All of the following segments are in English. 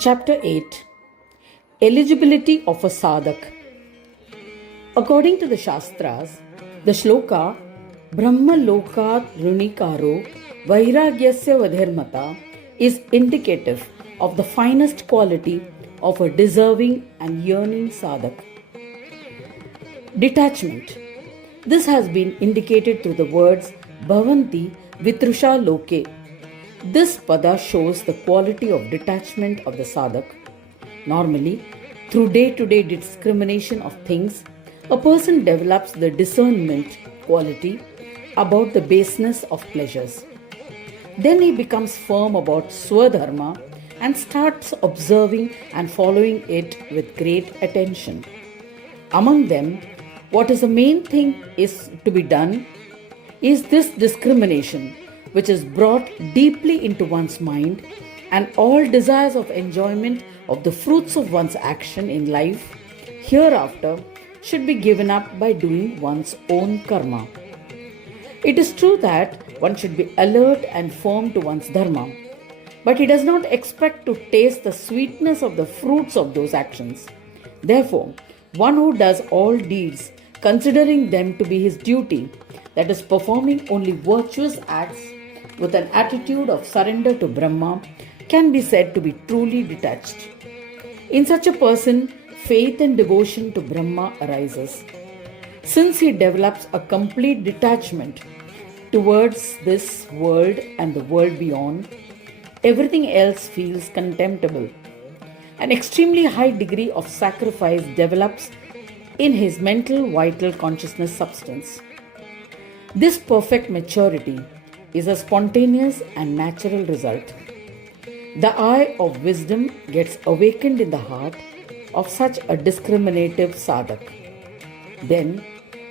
Chapter 8 Eligibility of a Sadhak. According to the Shastras, the shloka Brahma Lokat Runikaro Vairagyasya Vadhermata is indicative of the finest quality of a deserving and yearning sadhak. Detachment. This has been indicated through the words Bhavanti Vitrusha Loke. This pada shows the quality of detachment of the sadhak. Normally, through day-to-day discrimination of things, a person develops the discernment quality about the baseness of pleasures. Then he becomes firm about Swadharma and starts observing and following it with great attention. Among them, what is the main thing is to be done is this discrimination, which is brought deeply into one's mind, and all desires of enjoyment of the fruits of one's action in life hereafter should be given up by doing one's own karma. It is true that one should be alert and firm to one's dharma, but he does not expect to taste the sweetness of the fruits of those actions. Therefore, one who does all deeds considering them to be his duty, that is, performing only virtuous acts with an attitude of surrender to Brahma, can be said to be truly detached. In such a person, faith and devotion to Brahma arises. Since he develops a complete detachment towards this world and the world beyond, everything else feels contemptible. An extremely high degree of sacrifice develops in his mental vital consciousness substance. This perfect maturity is a spontaneous and natural result. The eye of wisdom gets awakened in the heart of such a discriminative sadhak. Then,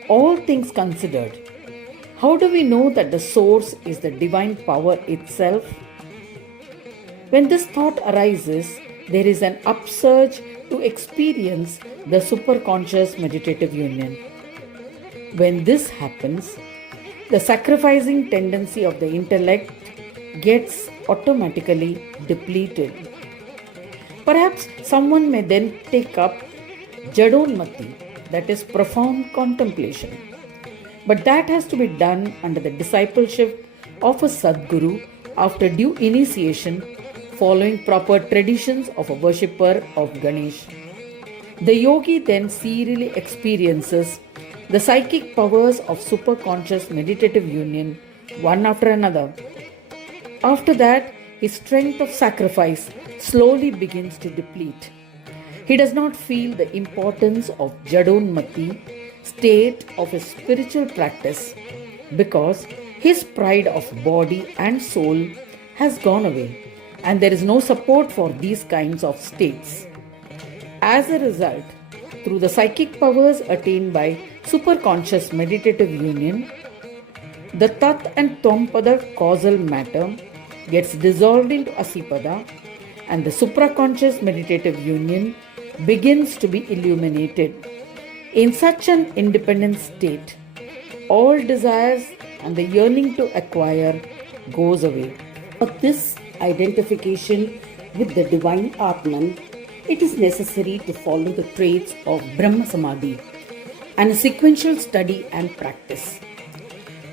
all things considered, how do we know that the source is the divine power itself? When this thought arises, there is an upsurge to experience the superconscious meditative union. When this happens, the sacrificing tendency of the intellect gets automatically depleted. Perhaps someone may then take up Jadonmati, that is profound contemplation. But that has to be done under the discipleship of a Sadguru after due initiation, following proper traditions of a worshipper of Ganesha. The yogi then serially experiences the psychic powers of superconscious meditative union one after another. After that, his strength of sacrifice slowly begins to deplete. He does not feel the importance of Jadonmati state of his spiritual practice because his pride of body and soul has gone away and there is no support for these kinds of states. As a result, through the psychic powers attained by superconscious meditative union, the Tat and Tvam-pada causal matter gets dissolved into Asipada and the supraconscious meditative union begins to be illuminated. In such an independent state, all desires and the yearning to acquire goes away. For this identification with the divine Atman, it is necessary to follow the traits of Brahma Samadhi and a sequential study and practice.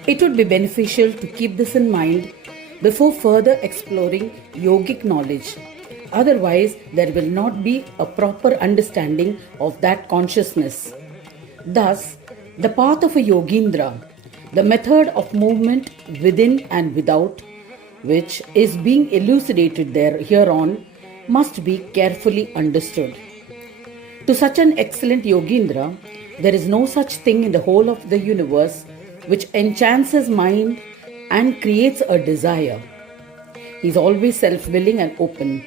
It would be beneficial to keep this in mind before further exploring yogic knowledge. Otherwise, there will not be a proper understanding of that consciousness. Thus, the path of a Yogindra, the method of movement within and without, which is being elucidated hereon, must be carefully understood. To such an excellent Yogindra, there is no such thing in the whole of the universe which enchants his mind and creates a desire. He is always self-willing and open,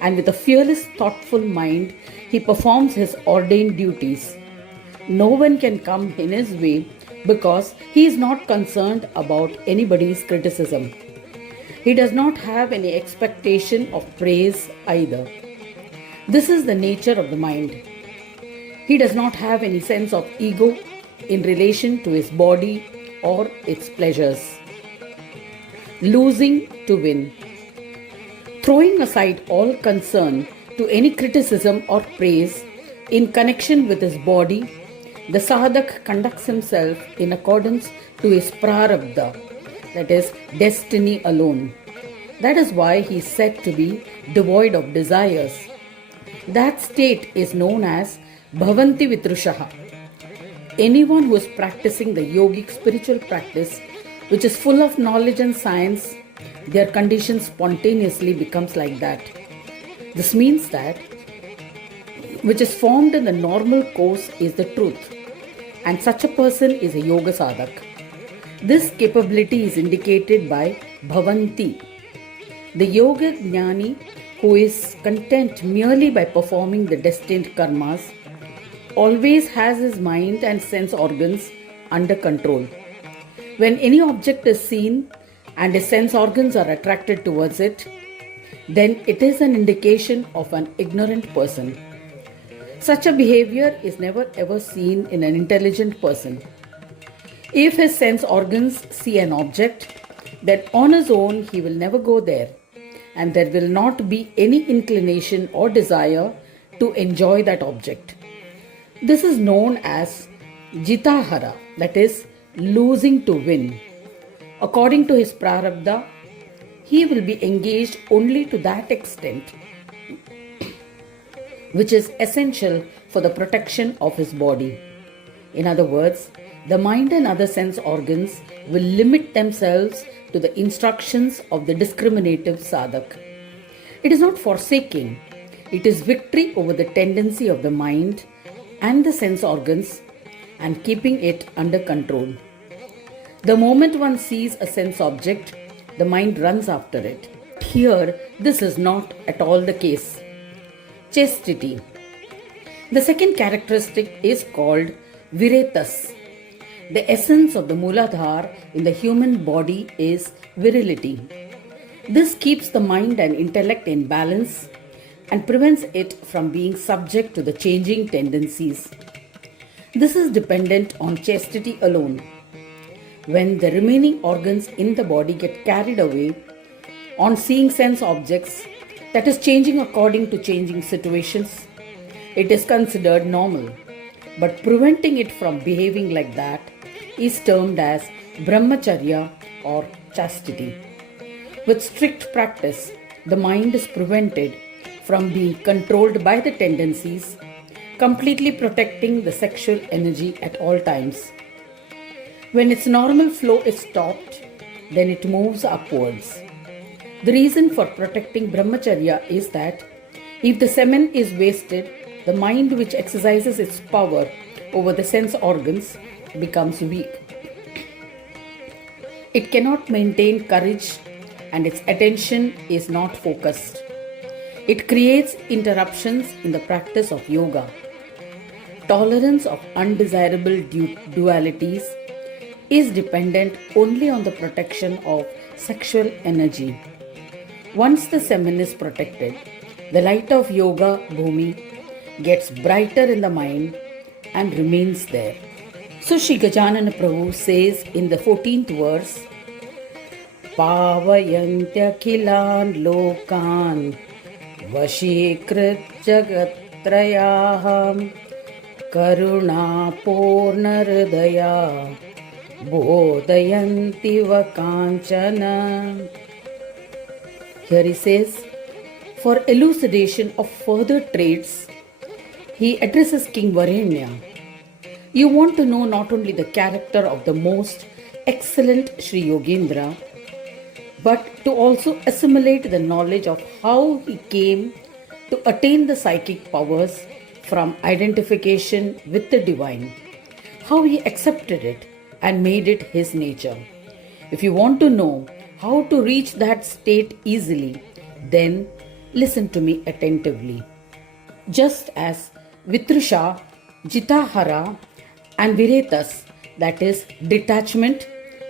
and with a fearless, thoughtful mind, he performs his ordained duties. No one can come in his way because he is not concerned about anybody's criticism. He does not have any expectation of praise either. This is the nature of the mind. He does not have any sense of ego in relation to his body or its pleasures. Losing to win. Throwing aside all concern to any criticism or praise in connection with his body, the sadhak conducts himself in accordance to his prarabdha, that is, destiny alone. That is why he is said to be devoid of desires. That state is known as bhavanti vitrushaha. Anyone who is practicing the yogic spiritual practice, which is full of knowledge and science, their condition spontaneously becomes like that. This means that which is formed in the normal course is the truth, and such a person is a yoga sadhak. This capability is indicated by bhavanti. The yoga jnani who is content merely by performing the destined karmas always has his mind and sense organs under control. When any object is seen and his sense organs are attracted towards it, then it is an indication of an ignorant person. Such a behavior is never ever seen in an intelligent person. If his sense organs see an object, then on his own he will never go there, and there will not be any inclination or desire to enjoy that object. This is known as jitahara, that is, losing to win. According to his prarabdha, he will be engaged only to that extent which is essential for the protection of his body. In other words, the mind and other sense organs will limit themselves to the instructions of the discriminative sadhak. It is not forsaking, it is victory over the tendency of the mind and the sense organs and keeping it under control. The moment one sees a sense object, the mind runs after it. Here, this is not at all the case. Chastity. The second characteristic is called viretas. The essence of the Mooladhara in the human body is virility. This keeps the mind and intellect in balance and prevents it from being subject to the changing tendencies. This is dependent on chastity alone. When the remaining organs in the body get carried away on seeing sense objects, that is changing according to changing situations, it is considered normal. But preventing it from behaving like that is termed as brahmacharya or chastity. With strict practice, the mind is prevented from being controlled by the tendencies, completely protecting the sexual energy at all times. When its normal flow is stopped, then it moves upwards. The reason for protecting brahmacharya is that if the semen is wasted, the mind which exercises its power over the sense organs becomes weak. It cannot maintain courage and its attention is not focused. It creates interruptions in the practice of yoga. Tolerance of undesirable dualities is dependent only on the protection of sexual energy. Once the semen is protected, the light of yoga bhumi gets brighter in the mind and remains there. So Shri Gajanana Prabhu says in the 14th verse, Pavayantya Kilan Lokan Vashikrit Jagattrayaham Karuna Purna Hridaya Bodhayanti Vakanchana. Here he says, for elucidation of further traits, he addresses King Varenya. You want to know not only the character of the most excellent Sri Yogendra, but to also assimilate the knowledge of how he came to attain the psychic powers from identification with the divine, how he accepted it and made it his nature. If you want to know how to reach that state easily, then listen to me attentively. Just as Vitrusha, Jitahara and Viretas, that is detachment,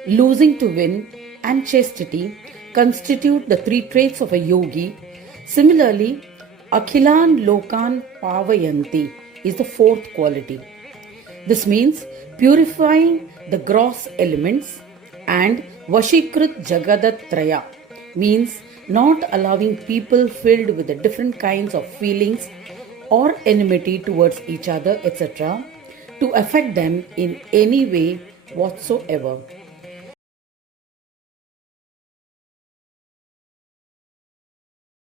losing to win and chastity, constitute the three traits of a yogi, similarly Akhilan Lokan Pavayanti is the fourth quality. This means purifying the gross elements, and Vashikrit Jagadatraya means not allowing people filled with the different kinds of feelings or enmity towards each other, etc., to affect them in any way whatsoever.